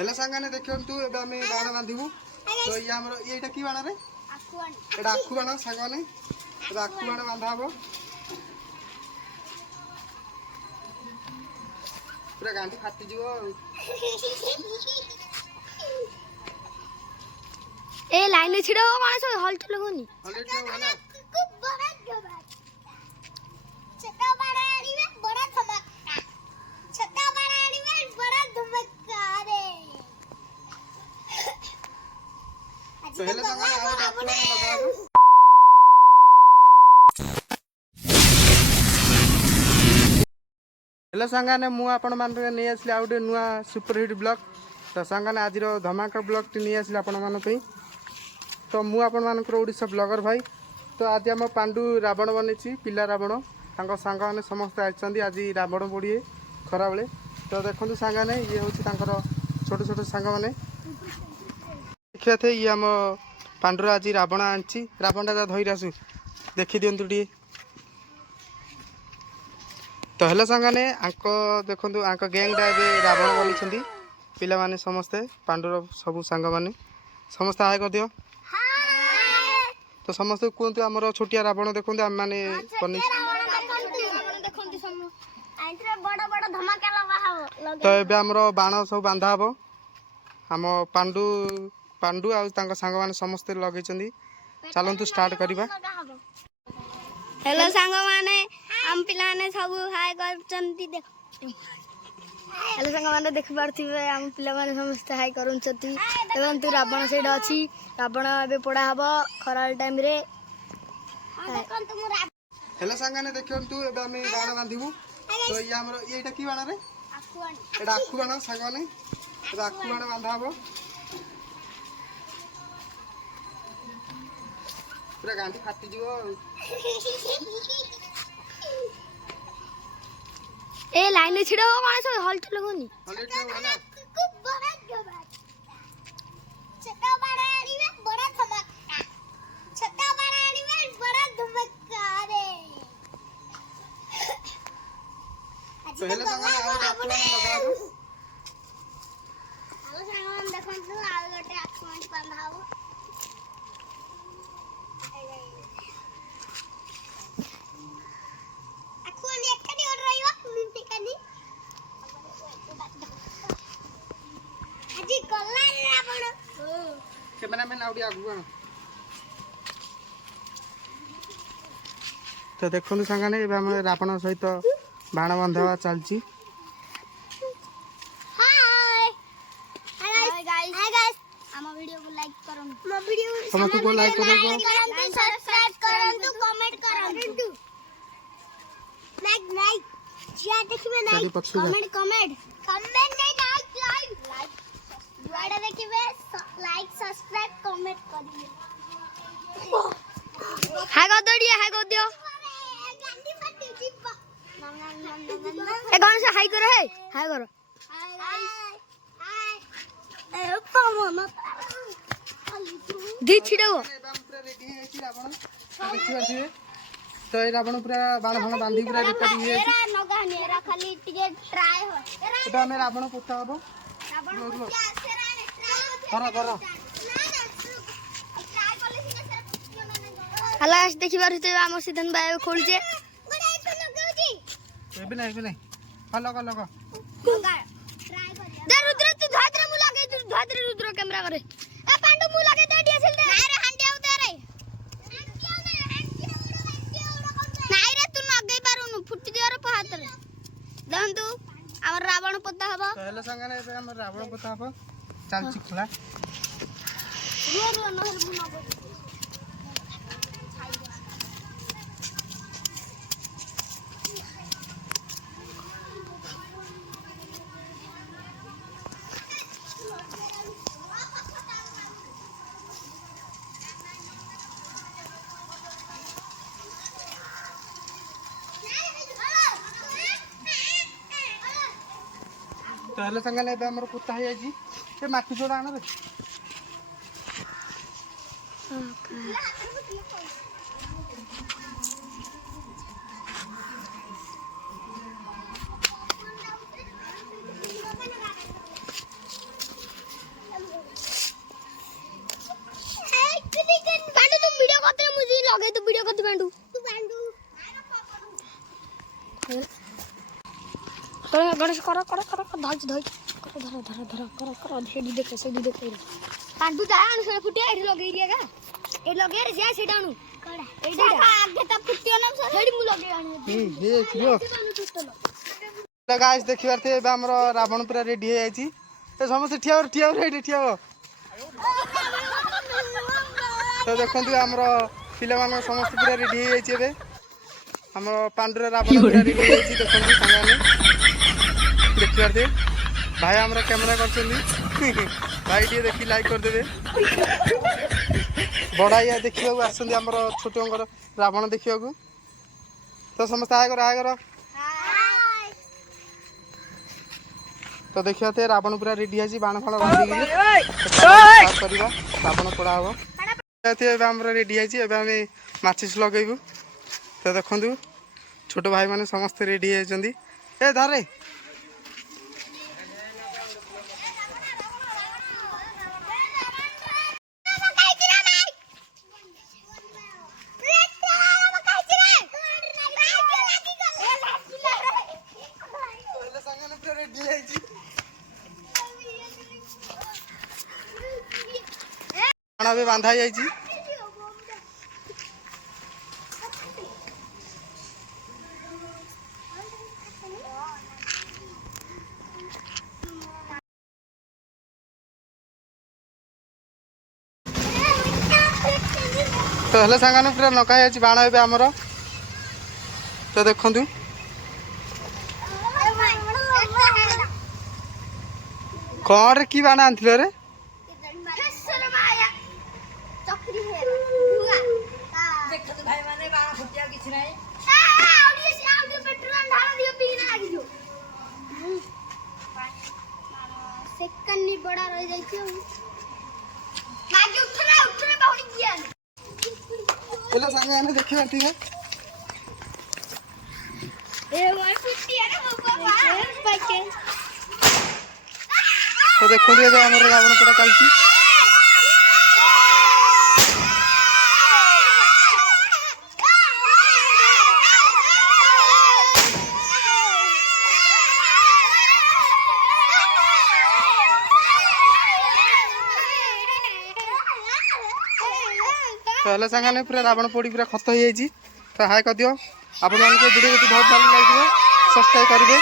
हेले सांगाने देखंतु एबे आमे बाण बांधिबु तो ये हमर एटा की बाण रे एटा आखु बाण सांगाने एबे आखु बाण बांधा हबो पूरा गांडी फाटी जिवो ए लाइन में छिड़ो मानस हल्ट लगोनी हल्ट वाला छोटा बड़ा आड़ी में बड़ा धमाका छोटा बड़ा आड़ी में बड़ा धमाका रे पहले सांगाने आउ आखु बाण लगाबो हेलो सांगाने मु आपण मान नै आसली आउटे नुआ सुपर हिट ब्लॉग तो सांगाने आज धमाका ब्लॉग टी नै आसली आपण मान पे तो मु आपण मान ओडिशा ब्लॉगर भाई तो आज आम पांडु रावण बनी पिला रावण तांको सांग माने समस्त आइछंदी आज रावण बोड़िए खरा बेले तो देखंतु सांगाने ये होची तांकर छोट छोट सांग माने देखिया थे ये आम पांडुर आज रावण आंची रावणटा धइर आसु देखि दियंतु टी तो हेलो सांगाने आंक देखंतु आंक गैंगटा ए रावण बनी पिला माने समस्ते पांडुर सबु सांग माने समस्त हाय कर दियो तो समस्त कहतु आमर छोटिया रावण देखते आम मैंने तो ये आमर बाण सब बांधा हम आम पांडु पांडु आ सांग माने समस्ते लगे चलतु स्टार्ट करवा हेलो सांग माने हम पिला ने सब हाय करचंती देख हेलो सांग माने देख पारथिबे हम पिला माने समस्त हाय करउचंती एवं तू रावण सेड अछि रावण एबे पड़ा हबो खराल टाइम रे हेलो सांगाने देखंतु एबे आमे बाण बांधिबु तो ये हमर एटा की बाण रे एटा आखु बाण सांगाने एबे आखु बाण बांधा हबो पूरा गांडी फाटी जिवो ए लाइन में छिड़ो मानस हल्ट लगोनी हल्ट वाला छोटा बड़ा आड़ी में बड़ा धमाका छोटा बड़ा आड़ी में बड़ा धमाका रे पहले सांगाने आउ आखु बाण लगाबो हेलो सांगन देखंतु आउ गोटे आखु बाण बांधाबो आखु बाण एकनी और रहिबा मिंटी कानी आजी गल्ला रे रावण कैमरा मैन आउडी आगु बाण तो देखंतु सांगाने एबे हम रावण सहित बाण बांधवा चलची हाय हाय गाइस हम वीडियो को लाइक करो हम वीडियो समस्त को लाइक करो सब्सक्राइब करो कमेंट करो लाइक जिया देखिबे ना कमेंट कमेंट नहीं लाइक जुआडा देखिबे लाइक सब्सक्राइब कमेंट करिए हाय कर दियो गांडी फटी जिब्बा ए कौन से हाय करो हाय ए पामो ना दी छिड़ो एबे हम पूरा रेडी है छी रावण देखिबा छी तो ए रावण पूरा बाण भाण बांधी पूरा रेडी है एरा नगानी एरा खाली टिके ट्राई हो एबे हम रावण पोता हबो रावण क्या सेरा करा करा ट्राई करले सिना सेरा हला देखि पारथे हम सीधन बाय खोल जे गोडा तो लगाउजी एबे नहीं हलो ट्राई कर दे रुद्र तू धाद्र मु लागे तू धाद्र रुद्र कैमरा करे ए पांडु मु लागे दे डीएसएल दे नारे हंडे उते रे नाइ रे तू नगे पारुनु फुटी दियो रे हाथ रे दंतु हमर रावण पोता हबो तो हेलो सांगाने एबे हम रावण पोता हबो चलची खला रो नहर मु नगो तो हेलो सांगाने एबे हमर पोता है जी ए माटी जोड़ा आना रे गणेश कर कर कर धर धर कर धर धर धर कर कर से देख पांडु जा अनु से फुटिया एठी लगेई रिया का ए लगे रे जा सेटा अनु कोडा एठी आगे त फुटियो ना सेठी मु लगे अनु ये छियो गाइस देखिबार थे एबे हमर रावण पूरा रेडी हो जाईची ए समस्त ठिया रेडी ठिया तो देखंतु हमर पिला मान समस्त पूरा रेडी हो जाईची एबे हमर पांडुर रावण पूरा रेडी हो जाईची देखंतु संगाने देखिबार थे भाई हमरा कैमरा करछली भाई टी देखि लाइक कर देबे बड़ा या देखिबा को आछन हमर छोटोंगर रावण देखिबा को तो समस्त आय कर तो देखिए थे रावण पूरा रेडी है बाण फाण बांधिक रावण पोड़ा हम रेडी है माचिस लगेबू तो देखु छोट भाई मैंने समस्त रेडी होती ए धरे भी बांधा जाइए तो हेल्ले सांगाने पूरा नका बाण ए आमर तो देखु कौन कि बाण आन रे सेकंड बड़ा रह जाई छी मागे उठरे बाहुनी दिया हेलो संगे आने देखिबा ठीक है ए वो पिटिया रे बाबा बाइके तो देखो ये हमर रावण पोड़ा चलची तो हेल्ले सांगाने पूरा रावण पोड़ी पूरा खत हो जाइए तो हाय कर दियो आपण मान वीडियो बहुत भल लगे सब्सक्राइब करेंगे।